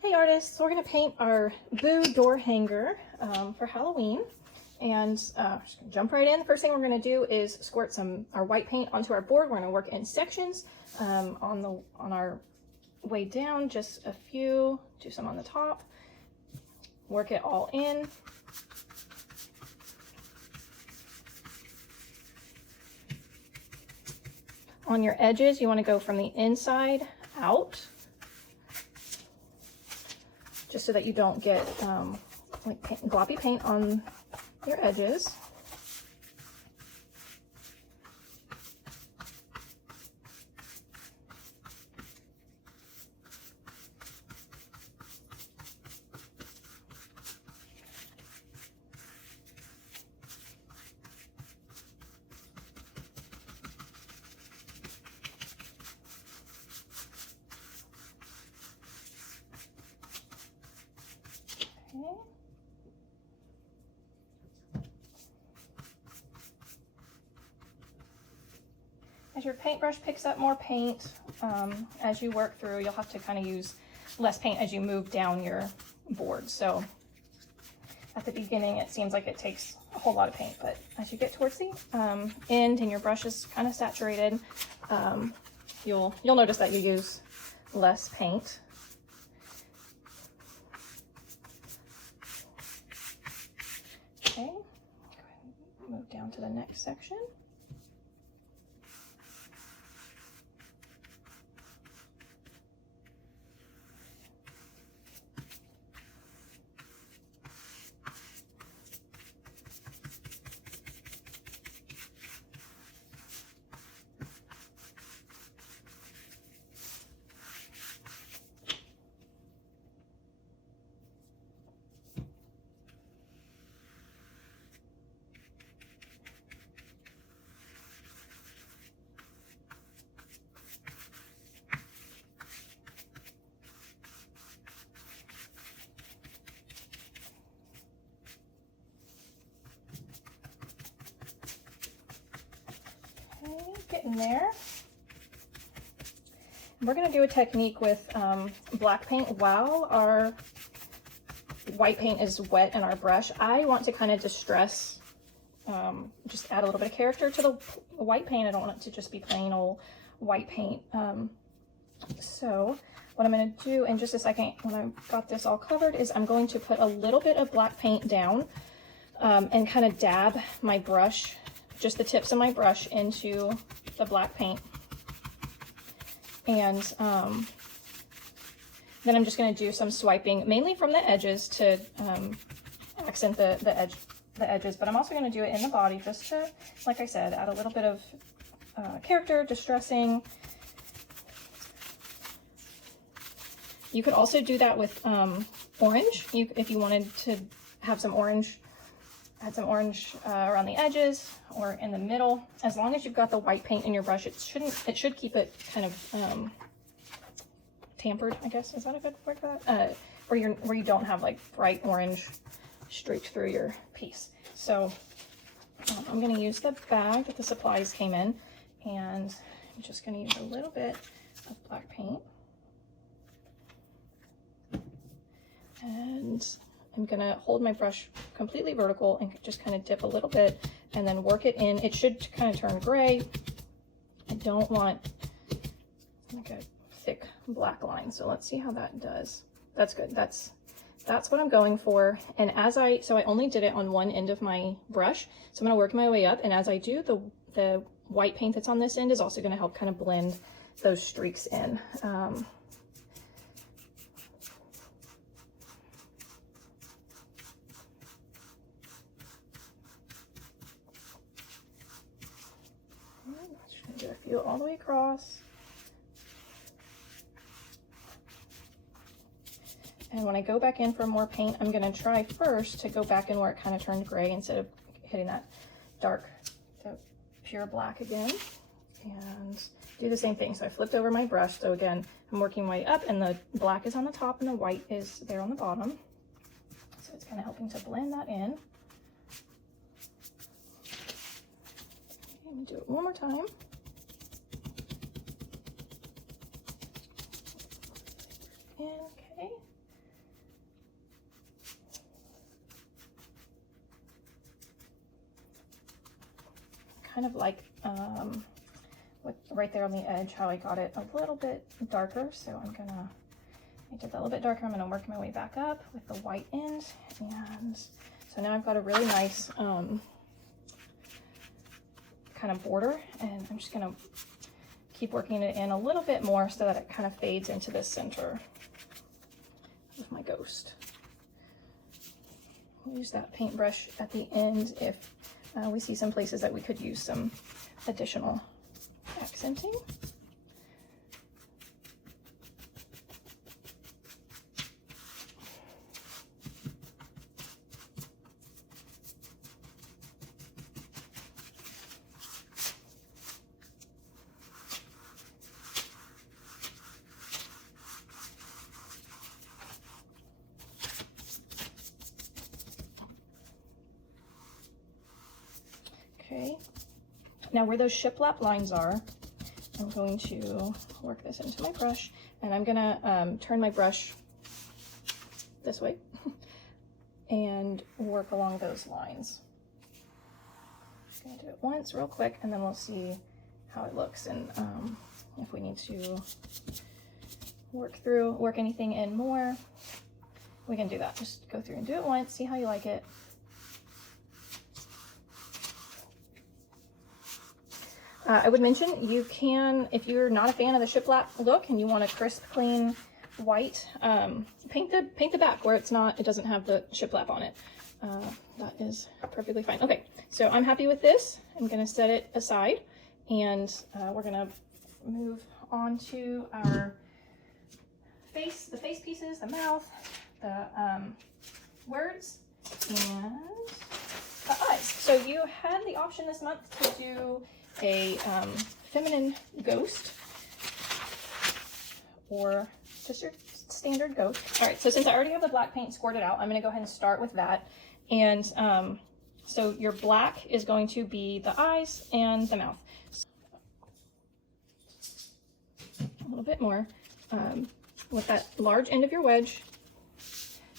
Hey artists, so we're going to paint our Boo door hanger for Halloween, and just gonna jump right in. The first thing we're going to do is squirt our white paint onto our board. We're going to work in sections on our way down, just a few, do some on the top, work it all in. On your edges, you want to go from the inside out, just so that you don't get like gloppy paint on your edges. As your paintbrush picks up more paint, as you work through, you'll have to kind of use less paint as you move down your board. So at the beginning, it seems like it takes a whole lot of paint, but as you get towards the end and your brush is kind of saturated, you'll notice that you use less paint. Okay, go ahead and move down to the next section. Getting there. We're going to do a technique with black paint while our white paint is wet in our brush. I want to kind of distress, just add a little bit of character to the white paint. I don't want it to just be plain old white paint. So what I'm going to do in just a second, when I've got this all covered, is I'm going to put a little bit of black paint down and kind of dab my brush, just the tips of my brush, into the black paint. And then I'm just going to do some swiping, mainly from the edges to accent the edges, but I'm also going to do it in the body just to, like I said, add a little bit of character, distressing. You could also do that with orange, if you wanted to have some orange. Add some orange around the edges or in the middle. As long as you've got the white paint in your brush, it should keep it kind of tampered, I guess. Is that a good word for that? Where you don't have like bright orange streaked through your piece. So I'm going to use the bag that the supplies came in, and I'm just going to use a little bit of black paint. And I'm going to hold my brush completely vertical and just kind of dip a little bit and then work it in. It should kind of turn gray. I don't want like a thick black line. So let's see how that does. That's good. That's what I'm going for. And so I only did it on one end of my brush. So I'm going to work my way up. And as I do, the white paint that's on this end is also going to help kind of blend those streaks in. Do a few all the way across. And when I go back in for more paint, I'm going to try first to go back in where it kind of turned gray instead of hitting that dark, the pure black again. And do the same thing. So I flipped over my brush. So again, I'm working my way up, and the black is on the top and the white is there on the bottom. So it's kind of helping to blend that in. Okay, do it one more time. Okay, kind of like right there on the edge how I got it a little bit darker. So I did that a little bit darker. I'm gonna work my way back up with the white end. And so now I've got a really nice kind of border, and I'm just gonna keep working it in a little bit more so that it kind of fades into the center of my ghost. Use that paintbrush at the end if we see some places that we could use some additional accenting. Okay, now where those shiplap lines are, I'm going to work this into my brush, and I'm gonna turn my brush this way and work along those lines. I'm gonna do it once real quick, and then we'll see how it looks, and if we need to work anything in more, we can do that. Just go through and do it once, see how you like it. I would mention you can, if you're not a fan of the shiplap look and you want a crisp, clean white, paint the back where it doesn't have the shiplap on it. That is perfectly fine. Okay, so I'm happy with this. I'm gonna set it aside, and we're gonna move on to our face, the face pieces, the mouth, the words, and the eyes. So you had the option this month to do a feminine ghost or just your standard ghost. All right, so since I already have the black paint squirted out, I'm gonna go ahead and start with that. And so your black is going to be the eyes and the mouth. A little bit more. With that large end of your wedge,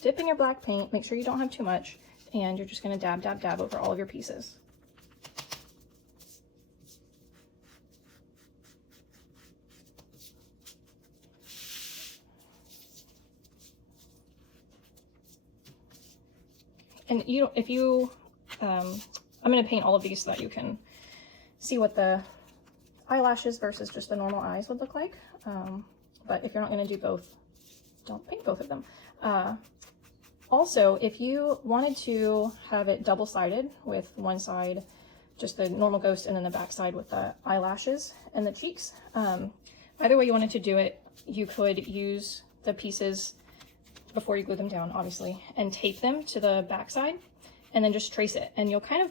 dip in your black paint, make sure you don't have too much, and you're just gonna dab, dab, dab over all of your pieces. And I'm going to paint all of these so that you can see what the eyelashes versus just the normal eyes would look like. But if you're not going to do both, don't paint both of them. Also, if you wanted to have it double-sided with one side, just the normal ghost, and then the back side with the eyelashes and the cheeks, either way you wanted to do it, you could use the pieces before you glue them down, obviously, and tape them to the back side, and then just trace it. And you'd kind of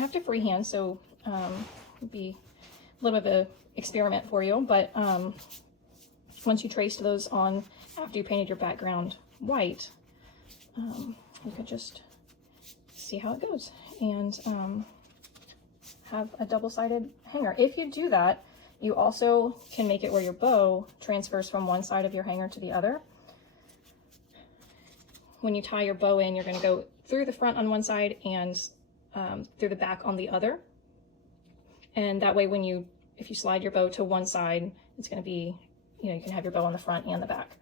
have to freehand, so it'd be a little bit of an experiment for you. But once you traced those on after you painted your background white, you could just see how it goes and have a double-sided hanger. If you do that, you also can make it where your bow transfers from one side of your hanger to the other. When you tie your bow in, you're going to go through the front on one side and through the back on the other. And that way, if you slide your bow to one side, it's going to be, you can have your bow on the front and the back.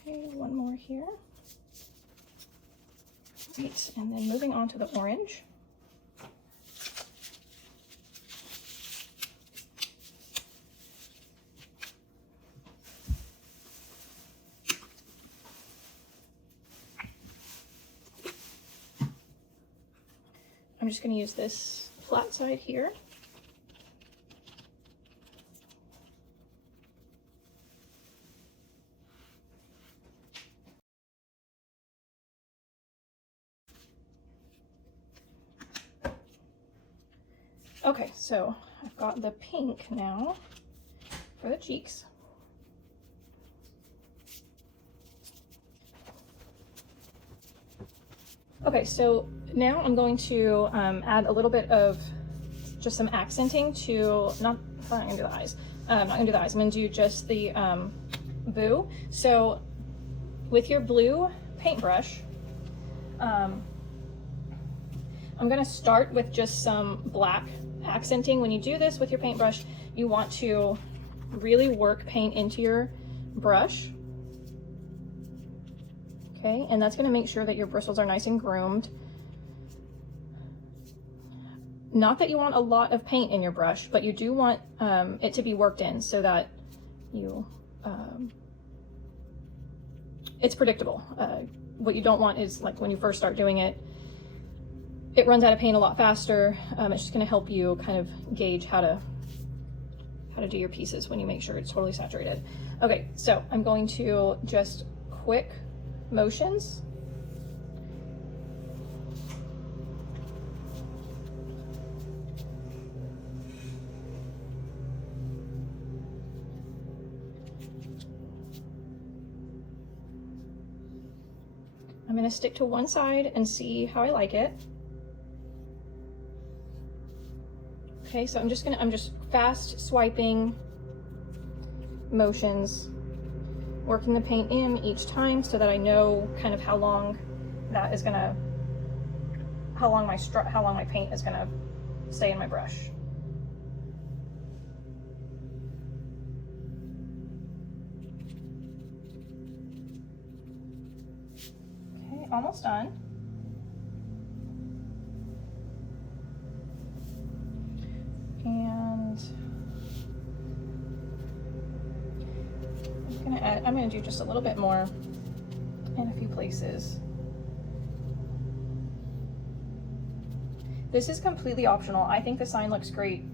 Okay, one more here. Right, and then moving on to the orange. I'm just going to use this flat side here. Okay, so I've got the pink now for the cheeks. Okay, so now I'm going to add a little bit of just some accenting to, I'm not going to do the eyes. I'm not going to do the eyes. I'm going to do just the boo. So with your blue paintbrush, I'm gonna start with just some black accenting. When you do this with your paintbrush, you want to really work paint into your brush. Okay, and that's gonna make sure that your bristles are nice and groomed. Not that you want a lot of paint in your brush, but you do want it to be worked in so that you, it's predictable. What you don't want is, like, when you first start doing it, it runs out of paint a lot faster. It's just gonna help you kind of gauge how to do your pieces when you make sure it's totally saturated. Okay, so I'm going to just quick motions. I'm gonna stick to one side and see how I like it. Okay, so I'm just fast swiping motions, working the paint in each time so that I know kind of how long that is gonna, how long my paint is gonna stay in my brush. Okay, almost done. And I'm gonna do just a little bit more in a few places. This is completely optional. I think the sign looks great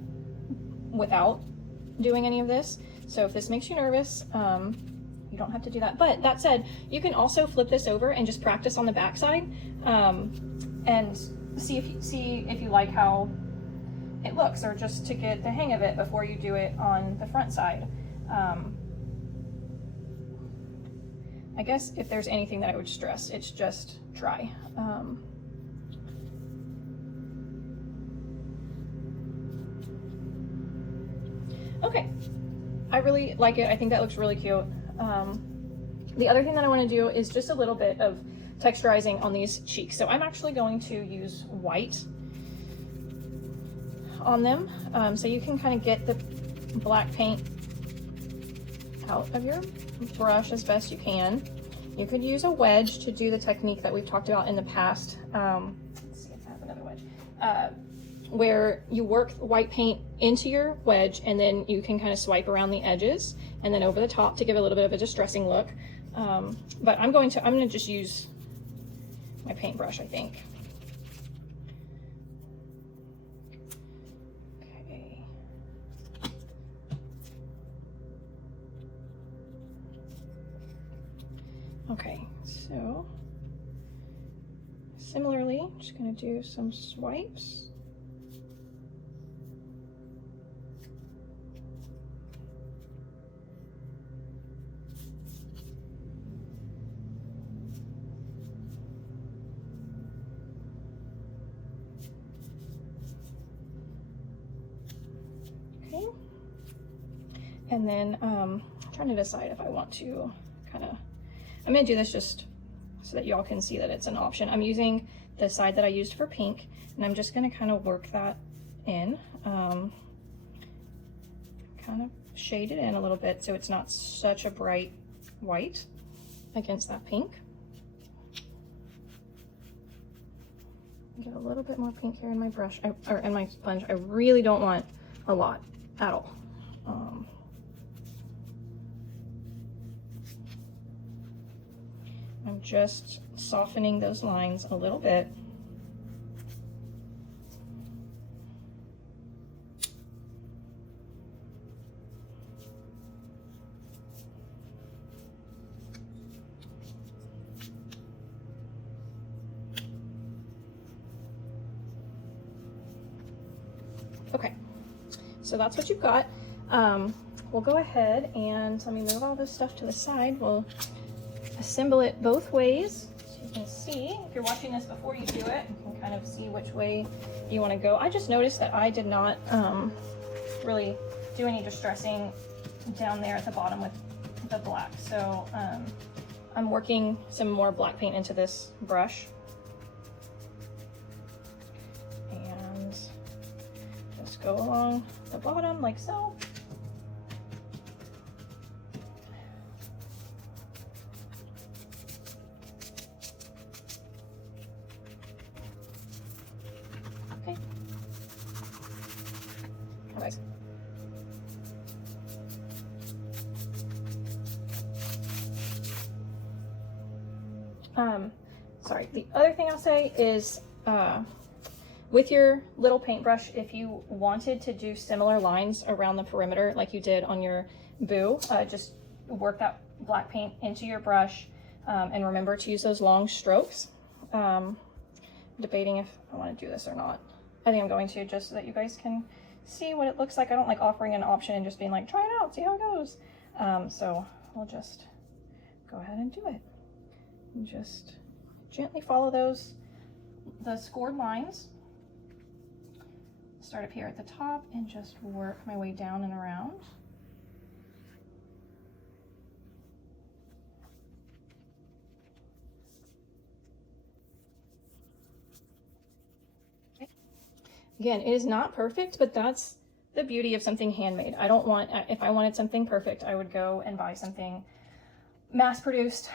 without doing any of this. So if this makes you nervous, you don't have to do that. But that said, you can also flip this over and just practice on the back side, and see if you like how it looks, or just to get the hang of it before you do it on the front side. I guess if there's anything that I would stress, it's just try. Okay, I really like it. I think that looks really cute. The other thing that I want to do is just a little bit of texturizing on these cheeks. So I'm actually going to use white on them, so you can kind of get the black paint out of your brush as best you can. You could use a wedge to do the technique that we've talked about in the past. Let's see if I have another wedge. Where you work white paint into your wedge, and then you can kind of swipe around the edges and then over the top to give a little bit of a distressing look. But I'm going to just use my paintbrush, I think. Okay, so similarly, I'm just going to do some swipes. Okay, and then I'm trying to decide if I want to I'm gonna do this just so that y'all can see that it's an option. I'm using the side that I used for pink, and I'm just gonna kind of work that in, kind of shade it in a little bit so it's not such a bright white against that pink. Get a little bit more pink here in my brush, or in my sponge. I really don't want a lot at all. I'm just softening those lines a little bit. Okay, so that's what you've got. We'll go ahead and let me move all this stuff to the side. We'll assemble it both ways so you can see. If you're watching this before you do it, you can kind of see which way you want to go. I just noticed that I did not really do any distressing down there at the bottom with the black, so I'm working some more black paint into this brush. And just go along the bottom like so. Okay. All right. Sorry, the other thing I'll say is, with your little paintbrush, if you wanted to do similar lines around the perimeter like you did on your boo, just work that black paint into your brush, and remember to use those long strokes. Debating if I want to do this or not. I think I'm going to, just so that you guys can see what it looks like. I don't like offering an option and just being like, try it out, see how it goes. So we'll just go ahead and do it. And just gently follow the scored lines. Start up here at the top and just work my way down and around. Okay. Again, it is not perfect, but that's the beauty of something handmade. I don't want, if I wanted something perfect, I would go and buy something mass-produced.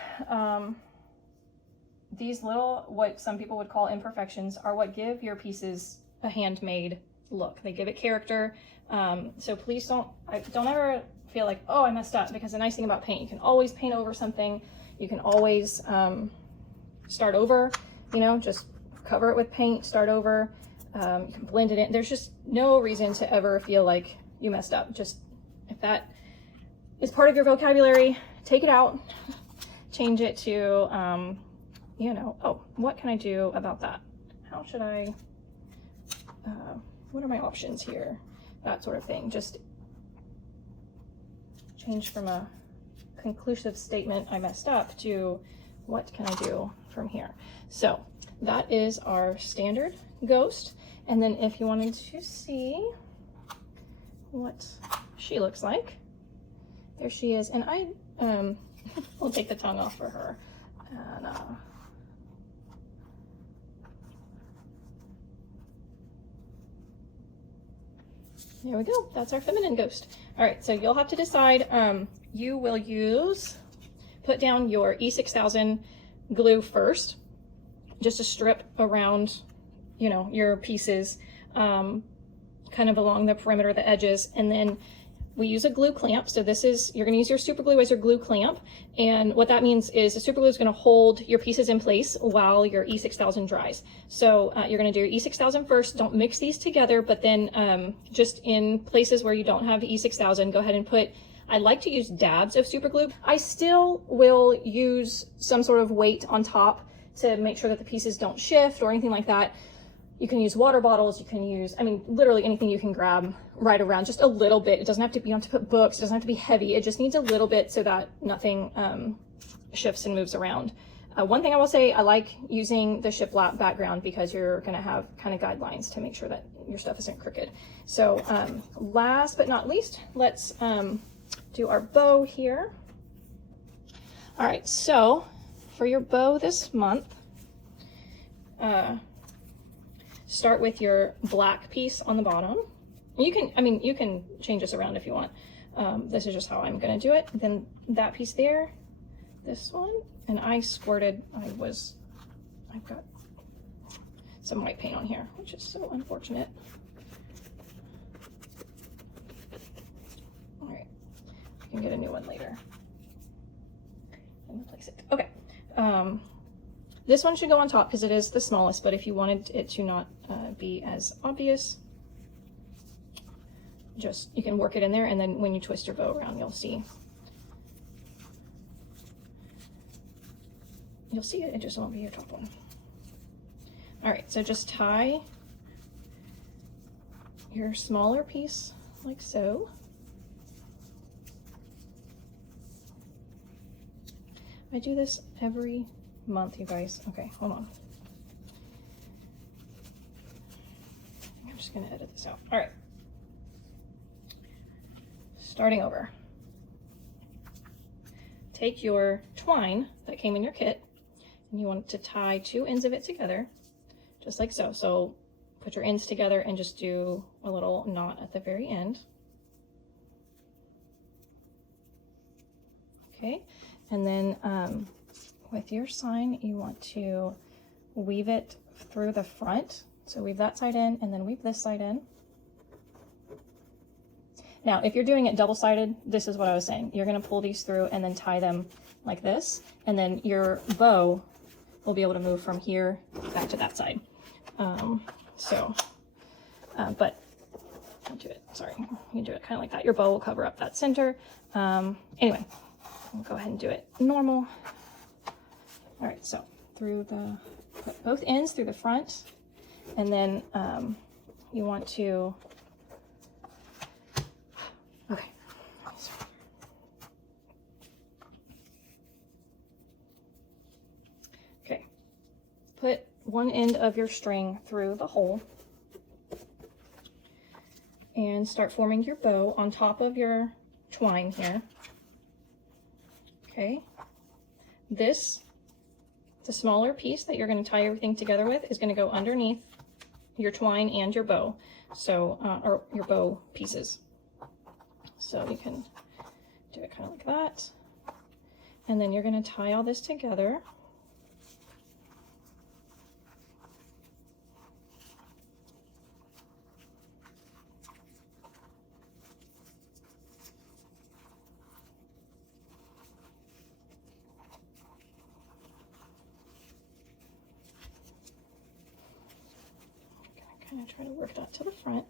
These little, what some people would call imperfections, are what give your pieces a handmade look. They give it character. So please don't ever feel like, oh, I messed up, because the nice thing about paint, you can always paint over something. You can always start over, you know, just cover it with paint, start over. You can blend it in. There's just no reason to ever feel like you messed up. Just, if that is part of your vocabulary, take it out, change it to, you know, oh, what can I do about that? How should I, what are my options here? That sort of thing. Just change from a conclusive statement, I messed up, to what can I do from here? So that is our standard ghost. And then if you wanted to see what she looks like, there she is. And I will take the tongue off for her. And there we go. That's our feminine ghost. All right, so you'll have to decide. You will put down your E6000 glue first, just a strip around, you know, your pieces, kind of along the perimeter, the edges, and then we use a glue clamp. So this is, you're going to use your super glue as your glue clamp. And what that means is the super glue is going to hold your pieces in place while your E6000 dries. So you're going to do your E6000 first. Don't mix these together, but then just in places where you don't have E6000, go ahead and put, I like to use dabs of super glue. I still will use some sort of weight on top to make sure that the pieces don't shift or anything like that. You can use water bottles, you can use, I mean, literally anything you can grab right around, just a little bit. It doesn't have to be, you don't have to put books, it doesn't have to be heavy. It just needs a little bit so that nothing shifts and moves around. One thing I will say, I like using the shiplap background because you're gonna have kind of guidelines to make sure that your stuff isn't crooked. So last but not least, let's do our bow here. All right, so for your bow this month, start with your black piece on the bottom. You can, I mean, you can change this around if you want. This is just how I'm gonna do it. Then that piece there, this one, and I squirted, I've got some white paint on here, which is so unfortunate. All right, I can get a new one later and replace it. Okay. This one should go on top because it is the smallest, but if you wanted it to not be as obvious, just, you can work it in there, and then when you twist your bow around, you'll see it, it just won't be your top one. All right, so just tie your smaller piece like so. I do this every month, you guys. Okay, hold on. I'm just gonna edit this out. All right. Starting over. take your twine that came in your kit and you want to tie 2 ends of it together, just like so. So put your ends together and just do a little knot at the very end. Okay, and then with your sign, you want to weave it through the front. So weave that side in and then weave this side in. Now, if you're doing it double-sided, this is what I was saying. You're going to pull these through and then tie them like this, and then your bow will be able to move from here back to that side. But don't do it. Sorry, you can do it kind of like that. Your bow will cover up that center. Anyway, we'll go ahead and do it normal. All right, so put both ends through the front, and then you want to. Okay. Okay. Put one end of your string through the hole and start forming your bow on top of your twine here. Okay. The smaller piece that you're going to tie everything together with is going to go underneath your twine and your bow. So, or your bow pieces. So you can do it kind of like that. And then you're going to tie all this together. I'm going to try to work that to the front.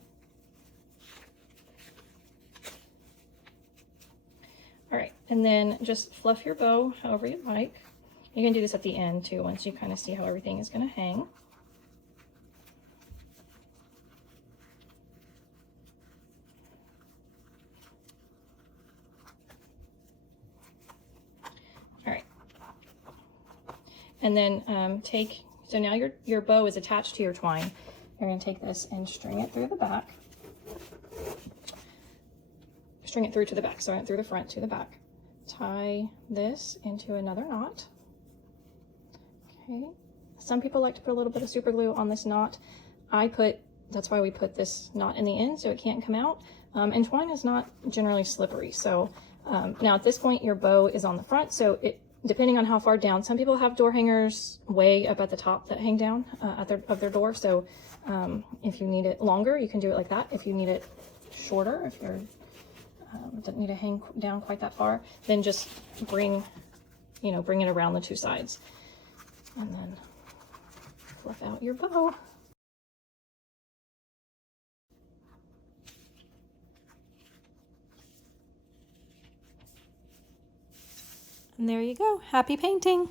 All right, and then just fluff your bow however you like. You can do this at the end too, once you kind of see how everything is going to hang. All right, and then so now your bow is attached to your twine. You're going to take this and string it through the back. String it through to the back, so through the front to the back. Tie this into another knot. Okay. Some people like to put a little bit of super glue on this knot. That's why we put this knot in the end so it can't come out. And twine is not generally slippery. So now at this point your bow is on the front, so depending on how far down, some people have door hangers way up at the top that hang down of their door. So if you need it longer, you can do it like that. If you need it shorter, if you're doesn't need to hang down quite that far, then just bring it around the 2 sides and then fluff out your bow. And there you go. Happy painting!